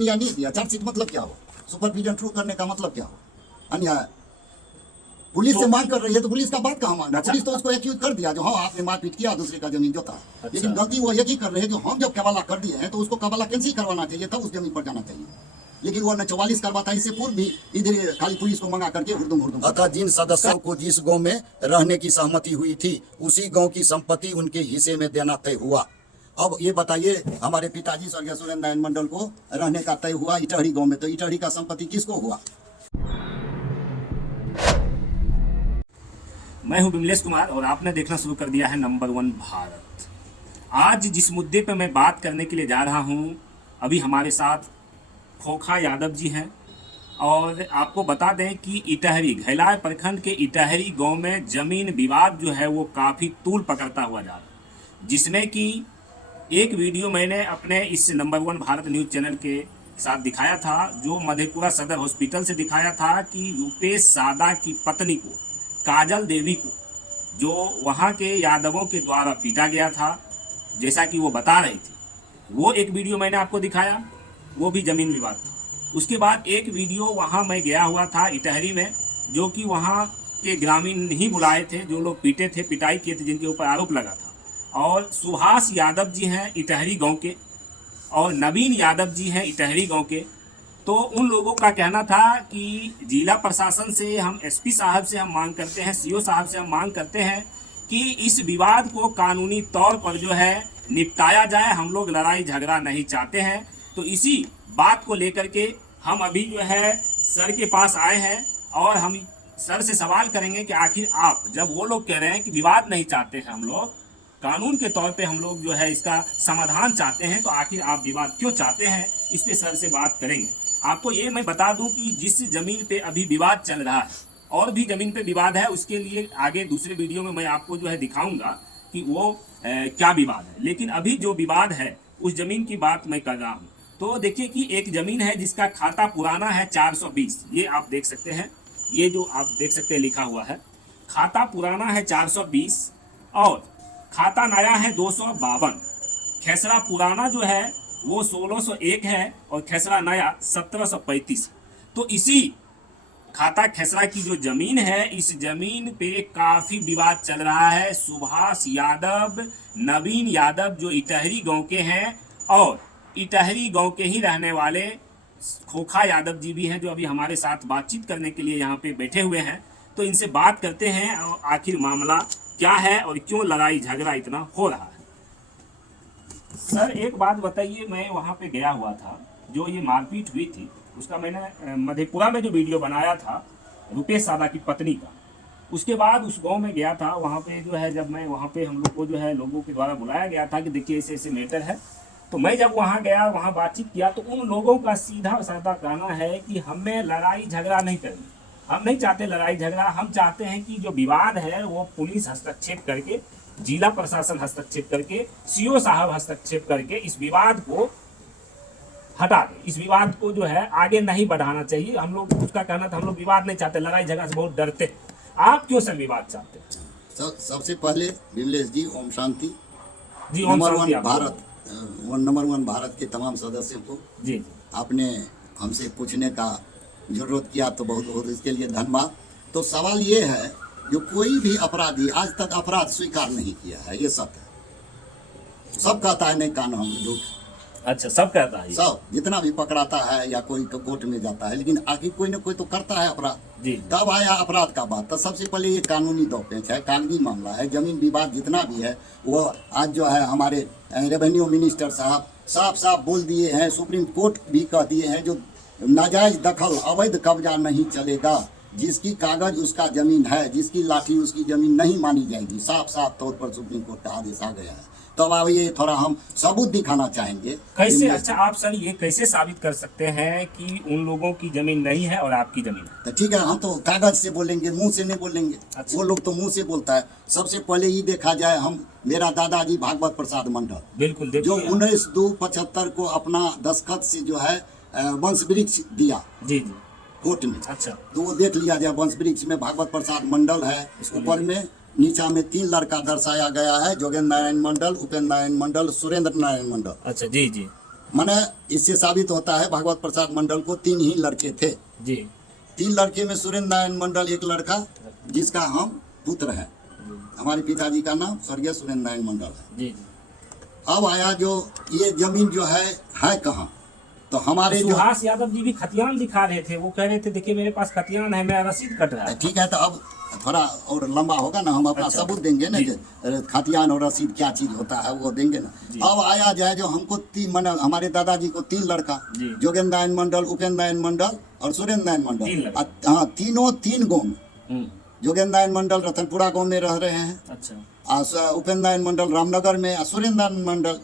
या नहीं दिया, चार्जशीट मतलब क्या हो, सुपरविजन थ्रू करने का मतलब क्या हो, अन्याय। पुलिस से मांग कर रही है तो पुलिस का बात कहाँ मांग रहा है? पुलिस तो उसको एक्यूज कर दिया जो हाँ आपने मारपीट किया, दूसरे का जमीन जोता। लेकिन गलती वो यही कर रहे हैं जो हम जब कबाला कर दिए हैं तो उसको कबाला कैंसिल करवाना चाहिए था, उस जमीन पर जाना चाहिए। लेकिन वो 44 करवाता, इससे पूर्व भी इधर खाली पुलिस को मंगा करके हुड़दुम अतः जिन सदस्यों को जिस गांव में रहने की सहमति हुई थी उसी गांव की संपत्ति उनके हिस्से में देना तय हुआ। अब ये बताइए, हमारे पिताजी स्वर्गीय सुरेंद्र नारायण मंडल को रहने का तय हुआ इटहरी गांव में, तो इटहरी का संपत्ति किसको हुआ? मैं हूं विमलेश कुमार और आपने देखना शुरू कर दिया है नंबर 1 भारत। आज जिस मुद्दे पर मैं बात करने के लिए जा रहा हूं, अभी हमारे साथ खोखा यादव जी हैं और आपको बता दें कि इटहरी घैलार प्रखंड के इटहरी गांव में जमीन विवाद जो है वो काफ़ी तूल पकड़ता हुआ जा रहा है, जिसमें कि एक वीडियो मैंने अपने इस नंबर 1 भारत न्यूज़ चैनल के साथ दिखाया था, जो मधेपुरा सदर हॉस्पिटल से दिखाया था कि रूपेश सादा की पत्नी को, काजल देवी को, जो वहाँ के यादवों के द्वारा पीटा गया था, जैसा कि वो बता रही थी, वो एक वीडियो मैंने आपको दिखाया, वो भी ज़मीन विवाद था। उसके बाद एक वीडियो वहाँ मैं गया हुआ था इटहरी में, जो कि वहाँ के ग्रामीण ही बुलाए थे, जो लोग पीटे थे, पिटाई किए थे, जिनके ऊपर आरोप लगा था। और सुभाष यादव जी हैं इटहरी गांव के और नवीन यादव जी हैं इटहरी गांव के। तो उन लोगों का कहना था कि जिला प्रशासन से हम एसपी साहब से हम मांग करते हैं, सीओ साहब से हम मांग करते हैं कि इस विवाद को कानूनी तौर पर जो है निपटाया जाए। हम लोग लड़ाई झगड़ा नहीं चाहते हैं। तो इसी बात को लेकर के हम अभी जो है सर के पास आए हैं और हम सर से सवाल करेंगे कि आखिर आप, जब वो लोग कह रहे हैं कि विवाद नहीं चाहते हैं, हम लोग कानून के तौर पे हम लोग जो है इसका समाधान चाहते हैं, तो आखिर आप विवाद क्यों चाहते हैं, इस पे सर से बात करेंगे। आपको ये मैं बता दूं कि जिस जमीन पे अभी विवाद चल रहा है, और भी जमीन पे विवाद है, उसके लिए आगे दूसरे वीडियो में मैं आपको जो है दिखाऊंगा कि वो क्या विवाद है। लेकिन अभी जो विवाद है उस जमीन की बात मैं कर रहा हूँ। तो देखिए कि एक जमीन है जिसका खाता पुराना है 420, ये आप देख सकते हैं, ये जो आप देख सकते हैं लिखा हुआ है, खाता पुराना है 420 और खाता नया है 252। खेसरा पुराना जो है वो 1601 है और खेसरा नया 1735। तो इसी खाता खेसरा की जो जमीन है, इस जमीन पे काफी विवाद चल रहा है। सुभाष यादव, नवीन यादव जो इटहरी गांव के हैं और इटहरी गांव के ही रहने वाले खोखा यादव जी भी हैं, जो अभी हमारे साथ बातचीत करने के लिए यहाँ पे बैठे हुए हैं। तो इनसे बात करते हैं और आखिर मामला क्या है और क्यों लड़ाई झगड़ा इतना हो रहा है। सर एक बात बताइए, मैं वहाँ पे गया हुआ था, जो ये मारपीट हुई थी उसका मैंने मधेपुरा में जो वीडियो बनाया था रुपेश सादा की पत्नी का, उसके बाद उस गांव में गया था। वहाँ पे जो है, जब मैं वहाँ पे, हम लोग को जो है लोगों के द्वारा बुलाया गया था कि देखिए ऐसे ऐसे मैटर है। तो मैं जब वहाँ गया, वहाँ बातचीत किया, तो उन लोगों का सीधा साधा कहना है कि हमें लड़ाई झगड़ा नहीं करनी, हम नहीं चाहते लड़ाई झगड़ा। हम चाहते हैं कि जो विवाद है वो पुलिस हस्तक्षेप करके, जिला प्रशासन हस्तक्षेप करके, सीओ साहब हस्तक्षेप करके इस विवाद को हटा दे। इस विवाद को जो है आगे नहीं बढ़ाना चाहिए। हम लोग, उसका कहना था हम लोग विवाद नहीं चाहते, लड़ाई झगड़ा से बहुत डरते हैं। आप क्यों सर विवाद चाहते हैं? सबसे पहले विमलेश जी, ओम शांति जी। ओम शांति। नंबर 1 भारत के तमाम सदस्यों को जी आपने हमसे पूछने का जरूरत किया, तो बहुत बहुत इसके लिए धन्यवाद। तो सवाल ये है, जो कोई भी अपराधी आज तक अपराध स्वीकार नहीं किया है, ये सत्य है। सब कहता है नहीं, कानून हम झूठ। अच्छा, सब कहता है, सब जितना भी पकड़ाता है या कोई कोर्ट में जाता है, लेकिन आखिर कोई ना कोई तो करता है अपराध। जी। तब आया अपराध का बात। तो सबसे पहले ये कानूनी दौपेच है, कागजी मामला है। जमीन विवाद जितना भी है वो आज जो है हमारे रेवेन्यू मिनिस्टर साहब साफ साफ बोल दिए हैं, सुप्रीम कोर्ट भी कह दिए हैं, जो नाजायज दखल, अवैध कब्जा नहीं चलेगा। जिसकी कागज उसका जमीन है, जिसकी लाठी उसकी जमीन नहीं मानी जाएगी। साफ साफ तौर पर सुप्रीम कोर्ट का आदेश आ गया है। तो अब ये थोड़ा हम सबूत दिखाना चाहेंगे। कैसे? अच्छा, आप सर ये कैसे साबित कर सकते हैं कि उन लोगों की जमीन नहीं है और आपकी जमीन है? तो ठीक है, हम तो कागज से बोलेंगे, मुंह से नहीं बोलेंगे। अच्छा। वो लोग तो मुंह से बोलता है। सबसे पहले ये देखा जाए, हम मेरा दादाजी भागवत प्रसाद मंडल, बिल्कुल, जो 19/2/75 को अपना दस्तखत से जो है वंश वृक्ष दिया जी जी कोर्ट में। अच्छा, तो वो देख लिया जाए, वंश वृक्ष में भागवत प्रसाद मंडल है, ऊपर में नीचा में 3 लड़का दर्शाया गया है, जोगेंद्र नारायण मंडल, उपेंद्र नारायण मंडल, सुरेंद्र नारायण मंडल। अच्छा, जी जी। माने इससे साबित होता है भागवत प्रसाद मंडल को 3 ही लड़के थे। जी 3 लड़के में सुरेंद्र नारायण मंडल एक लड़का जिसका हम पुत्र हैं। हमारे पिताजी का नाम स्वर्गीय सुरेंद्र नारायण मंडल है। जी अब आया जो ये जमीन जो है कहाँ, तो हमारे जो सुहास यादव जी भी खतियान दिखा रहे थे, वो कह रहे थे देखिए मेरे पास खतियान है, मेरा रसीद कट रहा है। ठीक है, तो अब थोड़ा और लंबा होगा ना, हम अपना अच्छा। सबूत देंगे ना जी। कि खतियान और रसीद क्या चीज होता है वो देंगे ना। जी। अब आया जाए जो हमको 3 माने हमारे दादाजी को 3 लड़का, जी। जोगेंद्र नारायण मंडल, उपेंद्र नारायण मंडल और सुरेंद्र नारायण 3 मंडल। लड़के। हाँ, तीनों 3 गाँव में। हम्म, जोगेंद्र नारायण मंडल रतनपुरा गांव में रह रहे हैं, अच्छा उपेंद्र नारायण मंडल रामनगर में, और सुरेंद्र नारायण मंडल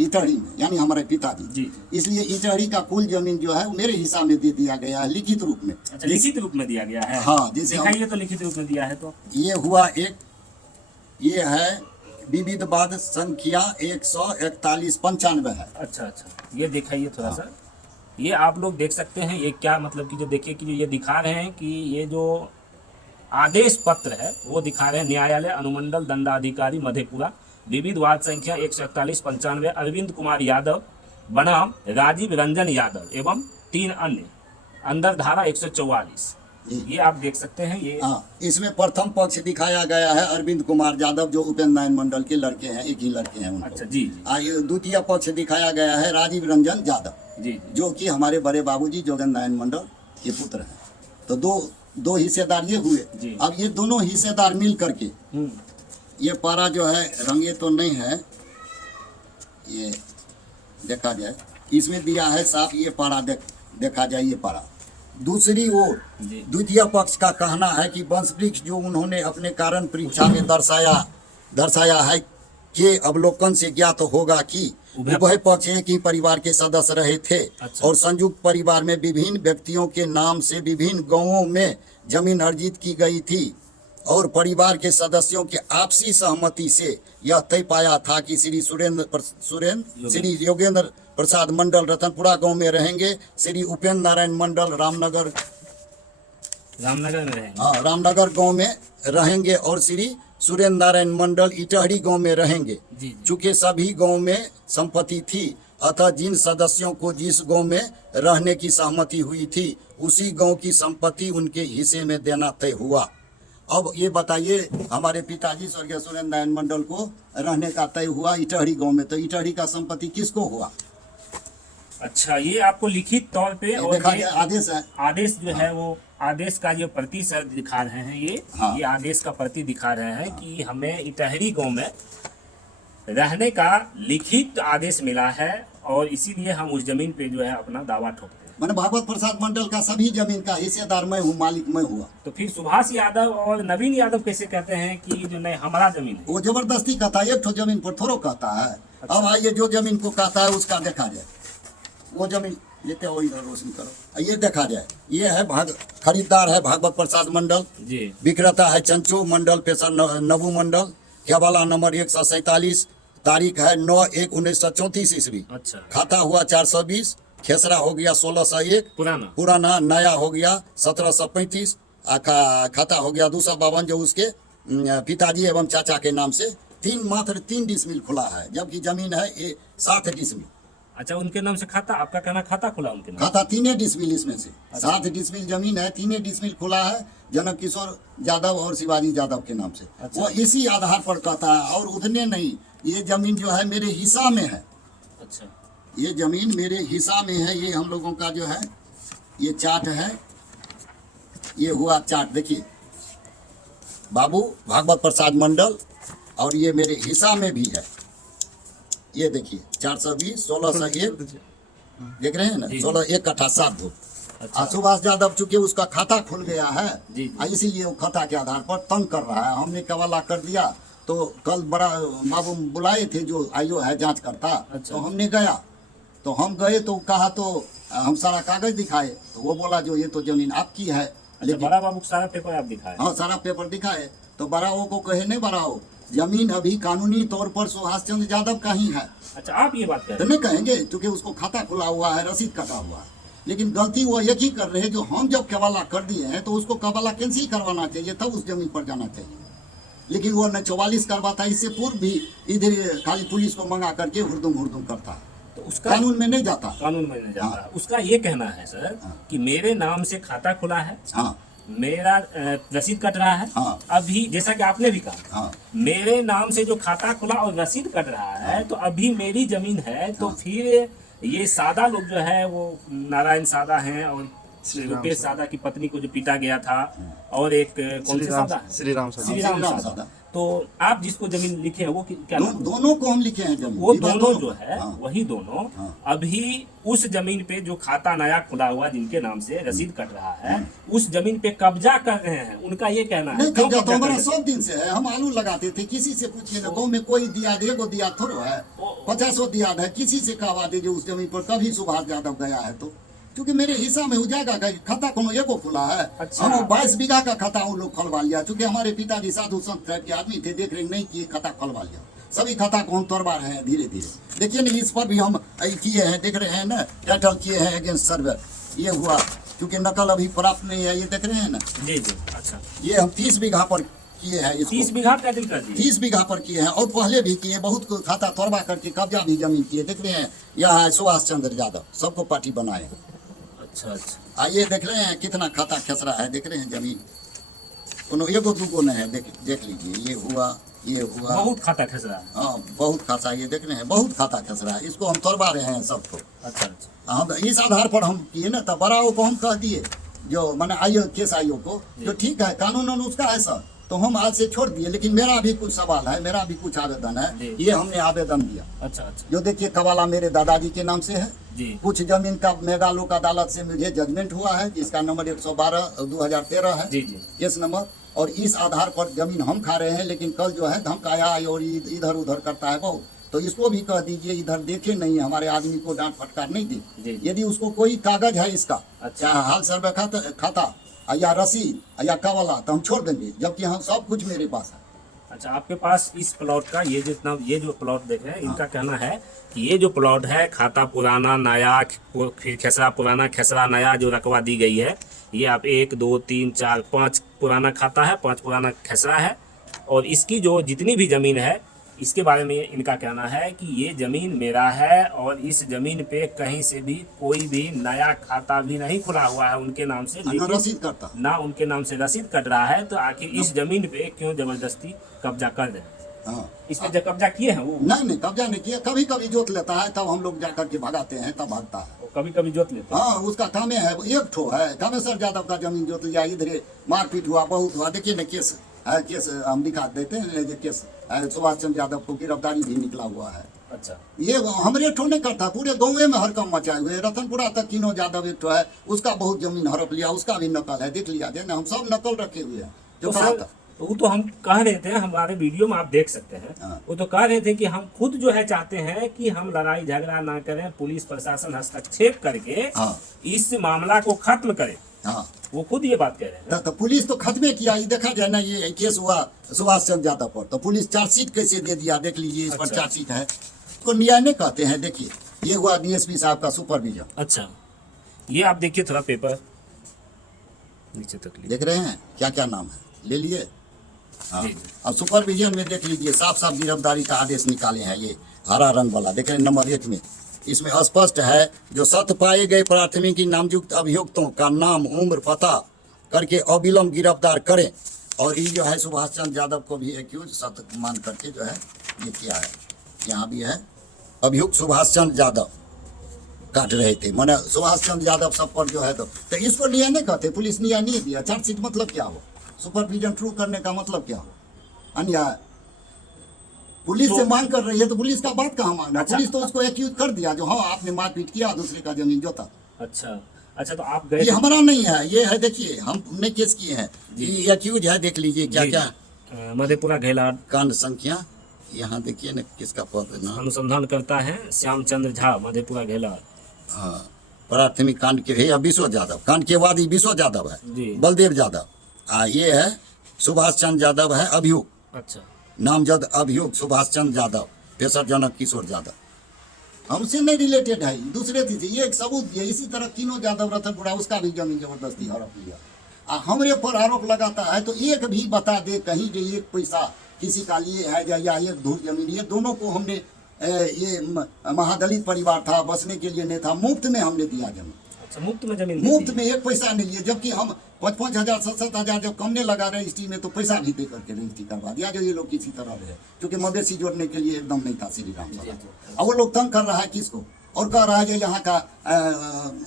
इटहरी में, यानी हमारे पिताजी। जी। इसलिए इटहरी का कुल जमीन जो है वो मेरे हिसाब में दे दिया गया है लिखित रूप में। अच्छा, लिखित रूप में दिया गया है। हाँ, जैसे हम- दिखाइए तो लिखित रूप में दिया है तो। ये हुआ एक, ये है विविधवाद संख्या 14195 है। अच्छा अच्छा, ये दिखाइए थोड़ा सा। ये आप लोग देख सकते हैं, ये क्या मतलब कि जो देखिए कि जो ये दिखा रहे हैं कि ये जो आदेश पत्र है वो दिखा रहे हैं, न्यायालय अनुमंडल दंडाधिकारी मधेपुरा, विविध वाद संख्या 14195, अरविंद कुमार यादव बनाम राजीव रंजन यादव एवं 3 अन्य, अंदर धारा 144। ये आप देख सकते हैं। ये हाँ, इसमें प्रथम पक्ष दिखाया गया है अरविंद कुमार यादव, जो उपेंद्र नारायण मंडल के लड़के हैं, एक ही लड़के हैं उनको। अच्छा जी जी ये द्वितीय पक्ष दिखाया गया है राजीव रंजन यादव, जी जी। जो कि हमारे बड़े बाबूजी जोगेंद्र नारायण मंडल के पुत्र हैं। तो दो हिस्सेदार ये हुए। जी। अब ये दोनों हिस्सेदार मिल करके, हम्म, ये पारा जो है रंगे तो नहीं है, ये देखा जाए इसमें दिया है साफ, ये पारा देखा जाए, ये पारा। दूसरी ओर जी। द्वितीय पक्ष का कहना है कि वंश वृक्ष जो उन्होंने अपने कारण परीक्षा में दर्शाया है के अवलोकन से ज्ञात होगा कि उभय पक्ष एक ही परिवार के सदस्य रहे थे। अच्छा। और संयुक्त परिवार में विभिन्न व्यक्तियों के नाम से विभिन्न गांवों में जमीन अर्जित की गई थी, और परिवार के सदस्यों के आपसी सहमति से यह तय पाया था कि श्री योगेंद्र प्रसाद मंडल रतनपुरा गांव में रहेंगे, श्री उपेंद्र नारायण मंडल रामनगर में रहेंगे। हाँ, रामनगर गांव में रहेंगे, और श्री सुरेंद्र नारायण मंडल इटहरी गांव में रहेंगे। जी, जी। चूंकि सभी गांव में संपत्ति थी, अतः जिन सदस्यों को जिस गांव में रहने की सहमति हुई थी उसी गांव की संपत्ति उनके हिस्से में देना तय हुआ। अब ये बताइए, हमारे पिताजी स्वर्गीय सुरेंद्र नारायण मंडल को रहने का तय हुआ इटहरी गांव में, तो इटहरी का संपत्ति किसको हुआ? अच्छा, ये आपको लिखित तौर पे, और देखा ये जाए आदेश है। आदेश जो है वो आदेश का जो प्रति सर दिखा रहे हैं, हाँ। ये आदेश का प्रति दिखा रहे हैं कि हमें इटहरी गांव में रहने का लिखित आदेश मिला है, और इसीलिए हम उस जमीन पे जो है अपना दावा ठोकते हैं। मैंने भागवत प्रसाद मंडल का सभी जमीन का हिस्सेदार मैं हूँ, मालिक मैं हुआ। तो फिर सुभाष यादव और नवीन यादव कैसे कहते हैं कि जो नहीं हमारा जमीन है? वो जबरदस्ती कहता है, एक ठो जमीन पर थोड़ो कहता है। अब आइए जो जमीन को कहता है उसका देखा जाए। वो जमीन लेते हो, इधर रोशनी करो, ये देखा जाए। ये है खरीदार है भागवत प्रसाद मंडल, जी। विक्रेता है चंचो मंडल, पेशा नबू मंडल, हवाला नंबर 147, तारीख है 9/1/1934 ईस्वी। अच्छा, खाता हुआ 420, खेसरा हो गया 1601, पुराना नया हो गया 1735, खाता हो गया 252 जो उसके पिताजी एवं चाचा के नाम से। मात्र 3 डिसमिल खुला है, जबकि जमीन है 7 डिसमिल। अच्छा, उनके नाम से खाता, आपका कहना खाता खुला उनके नाम? खाता 3 डिसमिल इसमें से। 7 डिसमिल जमीन है, 3 डिसमिल खुला है जनक किशोर यादव और शिवाजी यादव के नाम से। अच्छा। वो इसी आधार पर कहता है, और उतने नहीं, ये जमीन जो है मेरे हिस्सा में है। अच्छा, ये जमीन मेरे हिस्सा में है। ये हम लोगों का जो है ये चार्ट है, ये हुआ चार्ट। देखिए बाबू भागवत प्रसाद मंडल, और ये मेरे हिस्सा में भी है। ये देखिए 420, 1601, देख रहे हैं ना, 16 कट्ठा 7 धूप। अच्छा। सुभाष यादव चूंकि उसका खाता खुल गया है, जी। इसीलिए वो खाता के आधार पर तंग कर रहा है। हमने कवाला कर दिया, तो कल बड़ा बाबू बुलाए थे जो आईओ है जांच करता। अच्छा। तो हमने गया, तो हम गए तो कहा, तो हम सारा कागज दिखाए, तो वो बोला जो ये तो जमीन आपकी है। अच्छा, बड़ा बाबू सारा पेपर आप दिखाए? हाँ, सारा पेपर दिखाए। तो बड़ाओ को कहे नहीं, बड़ाओ जमीन अभी कानूनी तौर पर सुभाष चंद्र यादव का ही है। अच्छा, आप ये बात कर तो रहे नहीं कहेंगे, क्योंकि उसको खाता खुला हुआ है, रसीद कटा हुआ है। लेकिन गलती वो एक ही कर रहे हैं, जो हम जब कवाला कर दिए हैं तो उसको कवाला कैंसिल करवाना चाहिए था, उस जमीन पर जाना चाहिए। लेकिन वो न 44 करवाता, इससे पूर्व भी इधर खाली पुलिस को मंगा करके हुड़दुम करता है। तो उसका कानून में नहीं जाता। कानून में नहीं जाता। हाँ। उसका ये कहना है सर हाँ। कि मेरे नाम से खाता खुला है, हाँ मेरा रसीद कट रहा है। हाँ। अभी जैसा कि आपने भी कहा, हाँ मेरे नाम से जो खाता खुला और रसीद कट रहा है, तो अभी मेरी जमीन है, तो फिर ये सादा लोग जो है वो नारायण सादा हैं और रुपेश सादा की पत्नी को जो पीटा गया था, और एक कौन सा सादा है? श्रीराम सादा। श्रीराम श्रीराम सादा। सादा। तो आप जिसको जमीन लिखे हैं वो क्या नाम है? दोनों को हम लिखे हैं जमीन। वो विवाह दोनों जो है हाँ। वही दोनों हाँ। अभी उस जमीन पे जो खाता नया खुला हुआ जिनके नाम से रसीद कट रहा है, उस जमीन पे कब्जा कर रहे हैं। उनका ये कहना है नहीं क्यों कब्जा तो कब्जा कर हमारा रहे हैं? सब दिन से है। हम आलू लगाते थे, किसी से पूछिए ना, गाँव में कोई दिया एगो दिया थोड़ो है, 50 दिया है। किसी से कहवा दे जो उस जमीन पर कभी सुभाष यादव गया है तो, क्योंकि मेरे हिस्सा में हो जाएगा कि खाता कोनो एगो खुला है। अच्छा। हम 22 बीघा का खाता उन लोग खोलवा लिया, क्योंकि हमारे पिताजी साधु संत टाइप के आदमी थे, देख रेख नहीं किए, खाता खोलवा लिया। सभी खाता को हम तोड़वा रहे हैं धीरे धीरे। देखिए ना, इस पर भी हम किए हैं, देख रहे हैं ना, टाइटल किए हैं अगेंस्ट सर्वे। ये हुआ क्योंकि नकल अभी प्राप्त नहीं है, ये देख रहे हैं ना। जी जी। अच्छा, ये हम 30 बीघा पर किए हैं इसको। 30 बीघा का दिल कर दिए। 30 बीघा पर किए हैं और पहले भी किए, बहुत को खाता तोड़वा करके कब्जा भी जमीन किए। देख रहे हैं, यह है सुभाष चंद्र यादव, सबको पार्टी बनाए। अच्छा अच्छा। आइए देख रहे हैं कितना खाता खसरा है, देख रहे हैं जमीन कोनो एगो दूगो नहीं है। देख लीजिए, ये हुआ, ये हुआ, बहुत खाता खसरा है। हाँ बहुत खासा। ये देख रहे हैं, बहुत खाता खसरा है, इसको हम तोड़वा रहे हैं सबको। अच्छा अच्छा। हम इस आधार पर हम किए ना, तो बड़ाओं को हम कह दिए, जो मैंने आईओ केस आईओ को, जो ठीक है कानून उसका है सर, तो हम आज से छोड़ दिए। लेकिन मेरा भी कुछ सवाल है, मेरा भी कुछ आवेदन है, जी। ये हमने आवेदन दिया। अच्छा अच्छा। जो देखिए कवाला मेरे दादाजी के नाम से है, जी। कुछ जमीन का मेगा लोक अदालत से मुझे जजमेंट हुआ है, जिसका नंबर 112/2013 है, जी जी। Case number. और इस आधार पर जमीन हम खा रहे हैं, लेकिन कल जो है धमकाया और इधर उधर करता है बहुत। तो इसको भी कह दीजिए, इधर देखे नहीं, हमारे आदमी को डांट फटकार नहीं जी। दी। यदि उसको कोई कागज है इसका, अच्छा। चाहे हाल सर्वे खाता या रसीद या कवाला, तो हम छोड़ देंगे, जबकि हम सब कुछ मेरे पास है। अच्छा, आपके पास इस प्लॉट का ये जो प्लॉट देख रहे हैं, इनका कहना है कि ये जो प्लॉट है, खाता पुराना नया, फिर खेसरा पुराना खेसरा नया जो रकबा दी गई है, ये आप 1 2 3 4 5 पुराना खाता है, 5 पुराना खेसरा है। और इसकी जो जितनी भी ज़मीन है, इसके बारे में इनका कहना है कि ये ज़मीन मेरा है, और इस ज़मीन पे कहीं से भी कोई भी नया खाता भी नहीं खुला हुआ है उनके नाम से, ना लेकिन रसीद करता। ना उनके नाम से रसीद कट रहा है। तो आखिर इस ज़मीन पे क्यों ज़बरदस्ती कब्जा कर दे? हाँ इस पे जो कब्जा किए हैं वो नहीं कब्जा नहीं किया, कभी कभी जोत लेता है, तब हम लोग जाकर के भगाते हैं, तब भागता है। कभी कभी जोत लेते हैं। हाँ उसका कामे है, एक ठो है, कामेश्वर यादव का जमीन जोत लिया, इधर मारपीट हुआ, बहुत हुआ। देखिए ना केस है, केस हम दिखा देते हैं, जो केस है, सुभाष चंद्र यादव को गिरफ्तारी भी निकला हुआ है। अच्छा। ये हमरे ठो नहीं करता, पूरे गाँव में हड़कम मचाए हुए। रतनपुरा तक किनो यादव एक ठो है, उसका बहुत जमीन हड़प लिया, उसका भी नकल है, देख लिया जाए ना, हम सब नकल रखे हुए हैं जो तो कहा सर, था। वो तो हम कह रहे थे, हमारे वीडियो में आप देख सकते हैं, हाँ। वो तो कह रहे थे कि हम खुद जो है चाहते हैं कि हम लड़ाई झगड़ा ना करें, पुलिस प्रशासन हस्तक्षेप करके हाँ। इस मामला को खत्म करे। हाँ वो खुद ये बात कह रहे हैं। तो पुलिस तो खत्मे किया। ये देखा जाए ना, ये केस हुआ सुभाष चंद्र यादव पर, तो पुलिस चार्जशीट कैसे दे दिया, देख लीजिए, इस पर अच्छा। चार्जशीट है, तो न्याय नहीं कहते हैं। देखिए ये हुआ डीएसपी साहब का सुपरविजन, अच्छा, ये आप देखिए थोड़ा पेपर नीचे तक लीजिए। देख रहे हैं क्या क्या नाम है, ले लिए। हाँ जी। अब सुपरविजन में देख लीजिए, साफ साफ गिरफ्तारी का आदेश निकाले हैं, ये हरा रंग वाला देख रहे हैं, नंबर 1 में। इसमें स्पष्ट है, जो सत्य पाए गए प्राथमिकी नामयुक्त अभियुक्तों का नाम उम्र पता करके अविलंब गिरफ्तार करें। और ये जो है सुभाष चंद्र यादव को भी एक्यूज सत्य मान करके जो है ये किया है। यहाँ भी है, अभियुक्त सुभाष चंद्र यादव काट रहे थे, माने सुभाष चंद्र यादव सब पर जो है, तो इसको न्याय नहीं कहते, पुलिस न्याय नहीं दिया। चार्जशीट मतलब क्या हो, सुपरविजन ट्रू करने का मतलब क्या हो, अन्याय। पुलिस से मांग कर रही है, तो पुलिस का बात कहाँ मांगना। अच्छा। पुलिस तो उसको एक्यूज कर दिया, जो हाँ आपने मारपीट किया, दूसरे का जमीन जोता। अच्छा अच्छा, तो आप गए ये हमारा नहीं है, ये है, देखिए हमने केस किए हैं, ये एक्यूज है, देख लीजिए क्या जी, क्या जी। मधेपुरा घेला कांड संख्या, यहाँ देखिए ना किसका पद है ना। अनुसंधान करता है श्यामचंद्र झा, मधेपुरा घेला। हाँ प्राथमिक कांड के है विश्व यादव, कांड के बाद ही विश्व यादव है, जी। बलदेव यादव। ये है सुभाष चंद्र यादव है अभियुक्त, अच्छा, नामजद अभियुक्त सुभाष चंद्र यादव, पेशर जनक किशोर यादव। हमसे नहीं रिलेटेड है, दूसरे थी। ये एक सबूत दिया। इसी तरह किनो यादव रतनपुरा, उसका भी जमीन जबरदस्ती हड़प लिया। हमरे पर आरोप लगाता है, तो एक भी बता दे कहीं जो एक पैसा किसी का लिए है या एक धूल जमीन, ये दोनों को हमने ये महादलित परिवार था, बसने के लिए नहीं था, मुफ्त में हमने दिया जमीन, अच्छा, मुफ्त में जमीन दी मुफ्त थी। में, एक पैसा नहीं लिए। जबकि हम 5,000 7,000 जब कमने लगा रजिस्ट्री में तो पैसा भी दे करके रजिस्ट्री करवा दिया, जो ये लोग किसी तरह रहे, क्योंकि मवेशी जोड़ने के लिए एकदम नहीं था श्री राम सभा। और वो लोग तंग कर रहा है किसको, और कह रहा है कि यहाँ का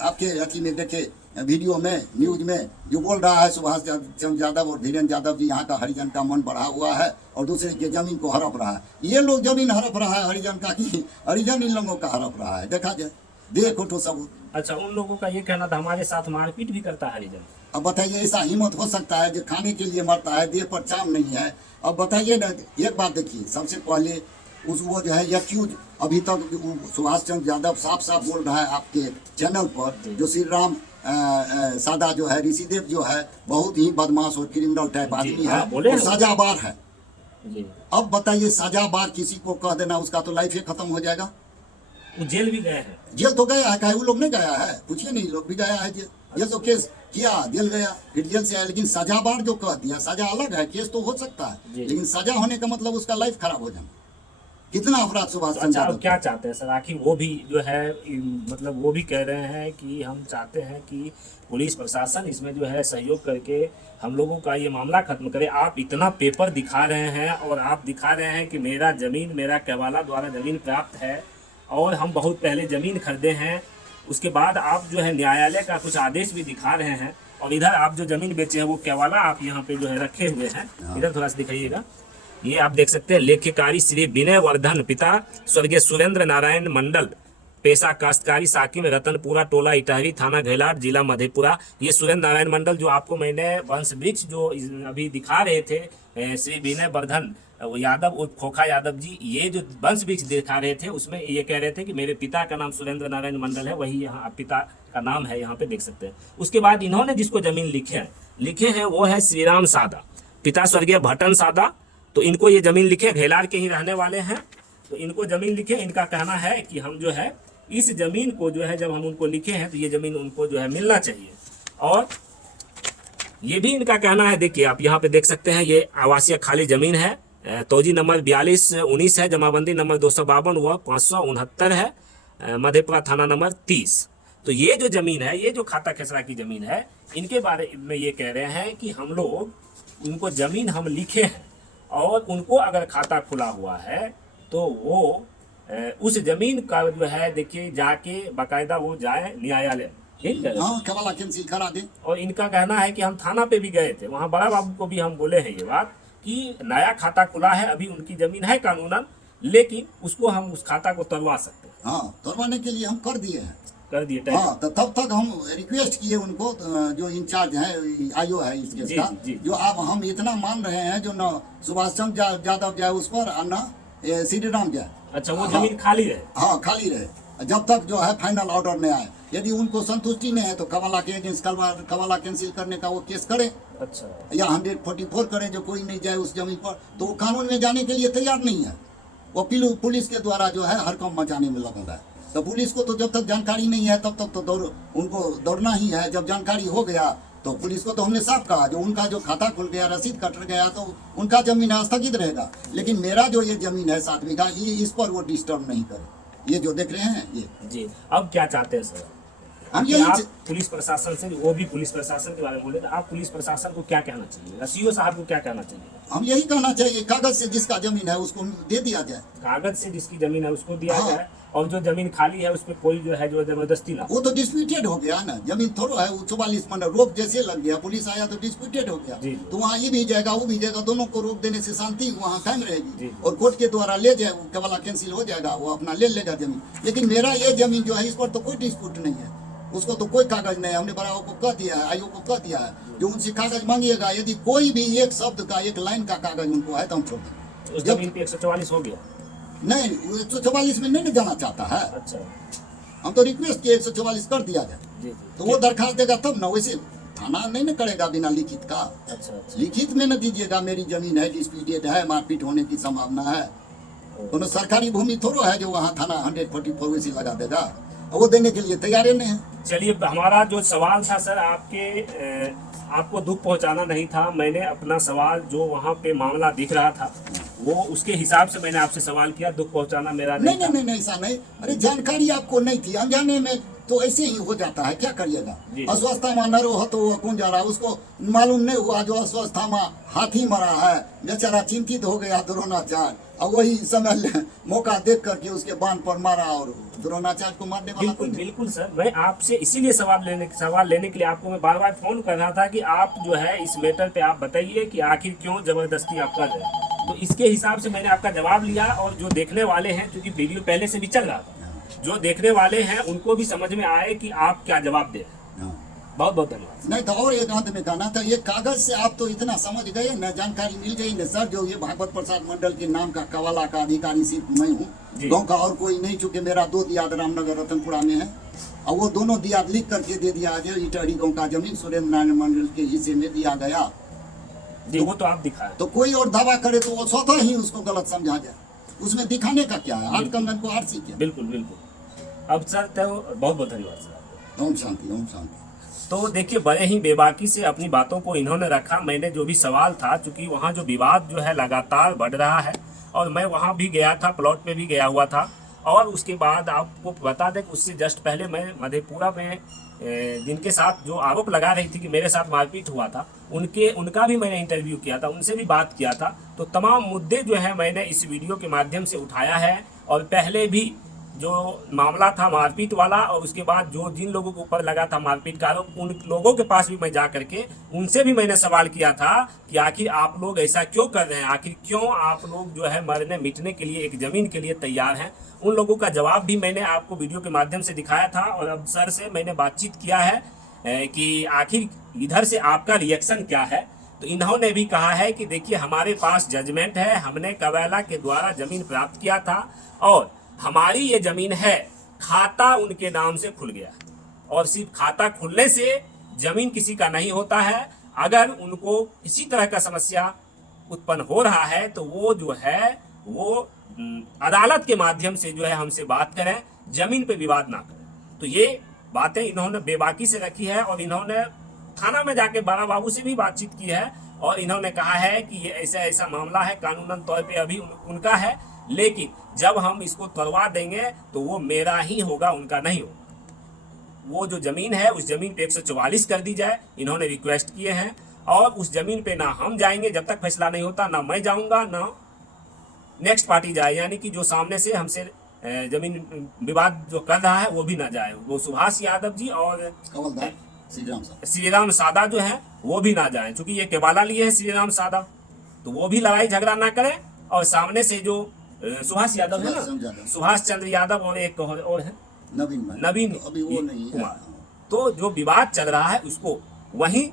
आपके अथी में देखे वीडियो में, न्यूज में जो बोल रहा है सुभाष चंद्र यादव और धीरेन्द्र यादव जी, यहाँ का हरिजन का मन बढ़ा हुआ है और दूसरे के जमीन को हड़प रहा है। ये लोग जमीन हड़प रहा है हरिजन का, कि हरिजन इन लोगों का हड़प रहा है, देखा जाए, देखो तो सबूत। अच्छा, उन लोगों का ये कहना था हमारे साथ मारपीट भी करता है हरिजन। अब बताइए, ऐसा हिम्मत हो सकता है जो खाने के लिए मरता है, देह पर चाम नहीं है। अब बताइए ना, एक बात देखिए, सबसे पहले उस वो जो है एक्यूज, अभी तक सुभाष चंद्र यादव साफ साफ बोल रहा है आपके चैनल पर, जो श्री राम सादा जो है, ऋषिदेव जो है, बहुत ही बदमाश और क्रिमिनल टाइप आदमी है, बोले और हैं। सजाबार है। जी, अब बताइए, सजाबार किसी को कह देना, उसका तो लाइफ ही खत्म हो जाएगा। वो जेल भी गए हैं। जेल तो गया है, कहे वो लोग नहीं गया है, पूछिए नहीं, लोग भी गया है जेल। जेल तो केस किया, जेल गया, फिर जेल से आया, लेकिन सजाबार जो कह दिया, सजा अलग है, केस तो हो सकता है, जी। लेकिन सजा होने का मतलब उसका लाइफ खराब हो जाना। कितना अपराध सुभाष चंद्र अच्छा, यादव अब क्या चाहते हैं सर, आखिर वो भी जो है मतलब वो भी कह रहे हैं कि हम चाहते हैं कि पुलिस प्रशासन इसमें जो है सहयोग करके हम लोगों का ये मामला खत्म करे। आप इतना पेपर दिखा रहे हैं और आप दिखा रहे हैं कि मेरा ज़मीन, मेरा कैवाला द्वारा ज़मीन प्राप्त है और हम बहुत पहले ज़मीन खरीदे हैं, उसके बाद आप जो है न्यायालय का कुछ आदेश भी दिखा रहे हैं, और इधर आप जो ज़मीन बेचे हैं वो कैवाला आप यहाँ पे जो है रखे हुए हैं। इधर थोड़ा सा दिखाइएगा, ये आप देख सकते हैं, लेख्यकारी श्री विनय वर्धन, पिता स्वर्गीय सुरेंद्र नारायण मंडल, पेशा काश्तकारी, साकिम रतनपुरा टोला, इटाहरी थाना घेलाट, जिला मधेपुरा। ये सुरेंद्र नारायण मंडल जो आपको मैंने वंश वृक्ष जो अभी दिखा रहे थे, श्री विनय वर्धन यादव और खोखा यादव जी, ये जो वंश वृक्ष दिखा रहे थे उसमें ये कह रहे थे कि मेरे पिता का नाम सुरेंद्र नारायण मंडल है, वही यहाँ पिता का नाम है, यहाँ पे देख सकते हैं। उसके बाद इन्होंने जिसको जमीन लिखे हैं वो है श्री राम सादा, पिता स्वर्गीय भट्टन सादा। तो इनको ये जमीन लिखे, घेलार के ही रहने वाले हैं, तो इनको जमीन लिखे। इनका कहना है कि हम जो है इस जमीन को जो है, जब हम उनको लिखे हैं तो ये जमीन उनको जो है मिलना चाहिए। और ये भी इनका कहना है, देखिए आप यहाँ पे देख सकते हैं, ये आवासीय खाली जमीन है, तोजी नंबर 4219 है, जमाबंदी नंबर 252 व 569 है, मधेपुरा थाना नंबर 30। तो ये जो जमीन है, ये जो खाता खेसरा की जमीन है, इनके बारे में ये कह रहे हैं कि हम लोग उनको जमीन हम लिखे हैं और उनको अगर खाता खुला हुआ है तो वो उस जमीन का जो है, देखिए जाके बाकायदा वो जाए न्यायालय, ठीक है। हाँ, कैवाला कैंसिल करा दे। और इनका कहना है कि हम थाना पे भी गए थे, वहाँ बड़ा बाबू को भी हम बोले हैं ये बात कि नया खाता खुला है, अभी उनकी जमीन है कानूनन, लेकिन उसको हम उस खाता को तोड़वा सकते हैं। हाँ, तोड़वाने के लिए हम कर दिए हैं, कर दिए टाइम। हाँ, तो तब तक हम रिक्वेस्ट किए उनको, जो इंचार्ज है, आईओ है इस केस जी, का, जी। जो आप हम इतना मान रहे हैं, जो न सुभाष चंद्र यादव जाए उस पर और न श्री राम जाए। अच्छा, वो जमीन खाली रहे। हाँ, खाली रहे, जब तक जो है फाइनल ऑर्डर नहीं आए। यदि उनको संतुष्टि नहीं है तो कवाला के अगेंस्ट कवाला कैंसिल करने का वो केस करे, अच्छा, या 144 करें, जो कोई नहीं जाए उस जमीन पर। तो वो कानून में जाने के लिए तैयार नहीं है, वो पुलिस के द्वारा जो है हरकम मचाने में लगा है। तो पुलिस को तो जब तक जानकारी नहीं है तब तक तो उनको दौड़ना ही है। जब जानकारी हो गया तो पुलिस को तो हमने साफ कहा, जो उनका जो खाता खुल गया, रसीद कट गया, तो उनका जमीन स्थगित रहेगा। लेकिन मेरा जो ये जमीन है 7 बीघा, ये इस पर वो डिस्टर्ब नहीं करे। ये जो देख रहे हैं ये, जी। अब क्या चाहते हैं सर हम कि यही आप पुलिस प्रशासन से, वो भी पुलिस प्रशासन के बारे में बोले, तो आप पुलिस प्रशासन को क्या कहना चाहिए, रसीओ साहब को क्या कहना चाहिए? हम यही कहना चाहिए, कागज से जिसका जमीन है उसको दे दिया जाए। कागज से जिसकी जमीन है उसको दिया हाँ। जाए, और जो जमीन खाली है उस पर कोई जो है जो जबरदस्ती ना हो। वो तो डिस्प्यूटेड हो गया ना, जमीन थोड़ा है, वो 44 मंडल रोक जैसे लग गया, पुलिस आया तो डिस्प्यूटेड हो गया। जी। तो वहाँ ये भी जाएगा, वो भी जाएगा, दोनों को रोक देने से शांति वहाँ कायम जी। रहेगी, और कोर्ट के द्वारा ले जाए, कवाला कैंसिल हो जाएगा, वो अपना ले लेगा जमीन। लेकिन मेरा ये जमीन जो है, इस पर तो कोई डिस्प्यूट नहीं है, उसको तो कोई कागज नहीं है। हमने बड़ा को कह दिया है, आईओ को कह दिया है, जो उनसे कागज मांगिएगा, यदि कोई भी एक शब्द का, एक लाइन का कागज उनको है तो हम छोड़ देंगे। उस जमीन पे 144 हो गया। नहीं, 144 में नहीं जाना चाहता है, अच्छा, हम तो रिक्वेस्ट किए 144 कर दिया जाए, जी जी। तो वो दरखास्त देगा तब ना, वैसे थाना नहीं ना करेगा बिना लिखित का। अच्छा अच्छा, लिखित में न दीजिएगा, मेरी जमीन है, डिस्प्यूटेड है, मारपीट होने की संभावना है। कोनो सरकारी भूमि थोड़ा है जो वहाँ थाना 144 वैसे लगा देगा, वो देने के लिए तैयार ही नहीं है। चलिए, हमारा जो सवाल था सर, आपको दुख पहुंचाना नहीं था। मैंने अपना सवाल जो वहाँ पे मामला दिख रहा था वो उसके हिसाब से मैंने आपसे सवाल किया, दुख पहुंचाना मेरा नहीं था। नहीं नहीं, ऐसा नहीं। अरे जानकारी आपको नहीं थी, अनजाने में तो ऐसे ही हो जाता है, क्या करिएगा। जी। अस्वस्थता में न रहो तो वो कौन जा रहा है, उसको मालूम नहीं हुआ जो अस्वस्थता में हाथी मरा है, बेचारा चिंतित हो गया द्रोणाचार्य, और वही समय मौका देख करके उसके बाण पर मारा और द्रोणाचार्य को मारने वाला बिल्कुल कोई नहीं। बिल्कुल सर, मैं आपसे इसीलिए सवाल लेने के लिए आपको मैं बार बार फोन कर रहा था कि आप जो है इस मैटर पे आप बताइए कि आखिर क्यों जबरदस्ती आप कर रहे हैं। तो इसके हिसाब से मैंने आपका जवाब लिया, और जो देखने वाले हैं, क्योंकि वीडियो पहले से भी चल रहा था, जो देखने वाले हैं उनको भी समझ में आए कि आप क्या जवाब दे रहे हैं। हाँ। बहुत बहुत धन्यवाद। नहीं तो और एक अंत में कहना था, ये कागज से आप तो इतना समझ गए न, जानकारी मिल गई न सर, जो ये भागवत प्रसाद मंडल के नाम का कवाला का अधिकारी सिर्फ मैं हूँ, जी। गांव का और कोई नहीं, चूंकि मेरा 2 दियाद रामनगर रतनपुरा में है, और वो दोनों दियाद लिख करके दे दिया जो इटहरी गांव का जमीन सुरेंद्र नारायण मंडल के हिस्से में दिया गया। जी, वो तो आप दिखाए। तो कोई और दावा करे तो वो स्वतः ही उसको गलत समझा जाए, उसमें दिखाने का क्या है, हाथ कंगन को आरसी क्या। बिल्कुल बिल्कुल। अब सर तो बहुत बहुत धन्यवाद सर। ओम शांति, ओम शांति। तो देखिए, बड़े ही बेबाकी से अपनी बातों को इन्होंने रखा। मैंने जो भी सवाल था, चूंकि वहाँ जो विवाद जो है लगातार बढ़ रहा है, और मैं वहाँ भी गया था, प्लॉट पे भी गया हुआ था, और उसके बाद आपको बता दें कि उससे जस्ट पहले मैं मधेपुरा में जिनके साथ जो आरोप लगा रही थी कि मेरे साथ मारपीट हुआ था, उनका भी मैंने इंटरव्यू किया था, उनसे भी बात किया था। तो तमाम मुद्दे जो है मैंने इस वीडियो के माध्यम से उठाया है, और पहले भी जो मामला था मारपीट वाला, और उसके बाद जो जिन लोगों के ऊपर लगा था मारपीट का आरोप, उन लोगों के पास भी मैं जा करके उनसे भी मैंने सवाल किया था कि आखिर आप लोग ऐसा क्यों कर रहे हैं, आखिर क्यों आप लोग जो है मरने मिटने के लिए एक जमीन के लिए तैयार हैं। उन लोगों का जवाब भी मैंने आपको वीडियो के माध्यम से दिखाया था, और अब सर से मैंने बातचीत किया है कि आखिर इधर से आपका रिएक्शन क्या है। तो इन्होंने भी कहा है कि देखिए, हमारे पास जजमेंट है, हमने कबैला के द्वारा जमीन प्राप्त किया था, और हमारी ये जमीन है, खाता उनके नाम से खुल गया, और सिर्फ खाता खुलने से जमीन किसी का नहीं होता है। अगर उनको किसी तरह का समस्या उत्पन्न हो रहा है तो वो जो है वो अदालत के माध्यम से जो है हमसे बात करें, जमीन पे विवाद ना करें। तो ये बातें इन्होंने बेबाकी से रखी है, और इन्होंने थाना में जाके बड़ा बाबू से भी बातचीत की है, और इन्होंने कहा है कि ये ऐसा ऐसा मामला है, कानूनन तौर पे अभी उनका है, लेकिन जब हम इसको तोड़वा देंगे तो वो मेरा ही होगा, उनका नहीं होगा। वो जो जमीन है उस जमीन पे 144 कर दी जाए, इन्होंने रिक्वेस्ट किए हैं, और उस जमीन पे ना हम जाएंगे जब तक फैसला नहीं होता, ना मैं जाऊंगा, ना नेक्स्ट पार्टी जाए, यानी कि जो सामने से हमसे जमीन विवाद जो कर रहा है वो भी ना जाए। वो सुभाष यादव जी और कवलदार श्रीराम सादा जो है वो भी ना जाए, क्योंकि ये केवाला लिए है श्रीराम सादा, तो वो भी लड़ाई झगड़ा ना करें। और सामने से जो सुभाष यादव है ना, सुभाष चंद्र यादव, और एक और है नवीन तो अभी वो नहीं है। कुमार, तो जो विवाद चल रहा है उसको वहीं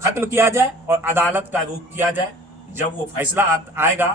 खत्म किया जाए और अदालत का रुख किया जाए। जब वो फैसला आएगा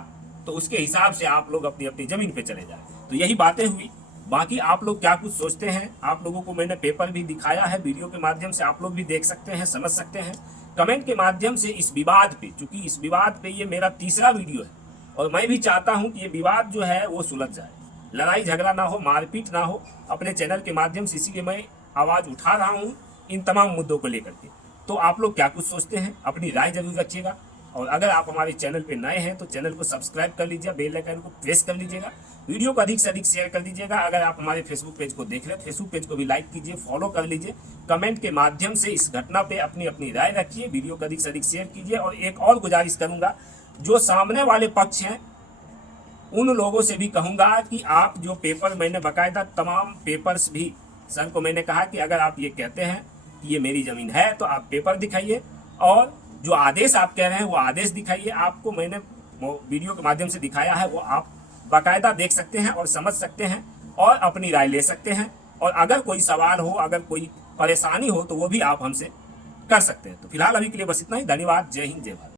तो उसके हिसाब से आप लोग अपनी अपनी जमीन पे चले जाए। तो यही बातें हुई। बाकी आप लोग क्या कुछ सोचते हैं, आप लोगों को मैंने पेपर भी दिखाया है, वीडियो के माध्यम से आप लोग भी देख सकते हैं, समझ सकते हैं। कमेंट के माध्यम से इस विवाद पे, चूंकि इस विवाद पे ये मेरा तीसरा वीडियो है, और मैं भी चाहता हूं कि ये विवाद जो है वो सुलझ जाए, लड़ाई झगड़ा ना हो, मारपीट ना हो, अपने चैनल के माध्यम से। इसीलिए मैं आवाज़ उठा रहा हूं इन तमाम मुद्दों को लेकर के। तो आप लोग क्या कुछ सोचते हैं, अपनी राय जरूर रखिएगा। और अगर आप हमारे चैनल पे नए हैं तो चैनल को सब्सक्राइब कर लीजिए, बेल आइकन को प्रेस कर लीजिएगा, वीडियो को अधिक से अधिक शेयर कर दीजिएगा। अगर आप हमारे फेसबुक पेज को देख रहे हैं, फेसबुक पेज को भी लाइक कीजिए, फॉलो कर लीजिए। कमेंट के माध्यम से इस घटना पे अपनी अपनी राय रखिए, वीडियो को अधिक से अधिक शेयर कीजिए। और एक और गुजारिश करूंगा, जो सामने वाले पक्ष हैं उन लोगों से भी कहूंगा कि आप जो पेपर, मैंने बाकायदा तमाम पेपर्स भी सर को मैंने कहा कि अगर आप ये कहते हैं कि ये मेरी ज़मीन है तो आप पेपर दिखाइए, और जो आदेश आप कह रहे हैं वो आदेश दिखाइए। आपको मैंने वीडियो के माध्यम से दिखाया है, वो आप बाकायदा देख सकते हैं और समझ सकते हैं और अपनी राय ले सकते हैं। और अगर कोई सवाल हो, अगर कोई परेशानी हो तो वो भी आप हमसे कर सकते हैं। तो फिलहाल अभी के लिए बस इतना ही। धन्यवाद। जय हिंद, जय भारत।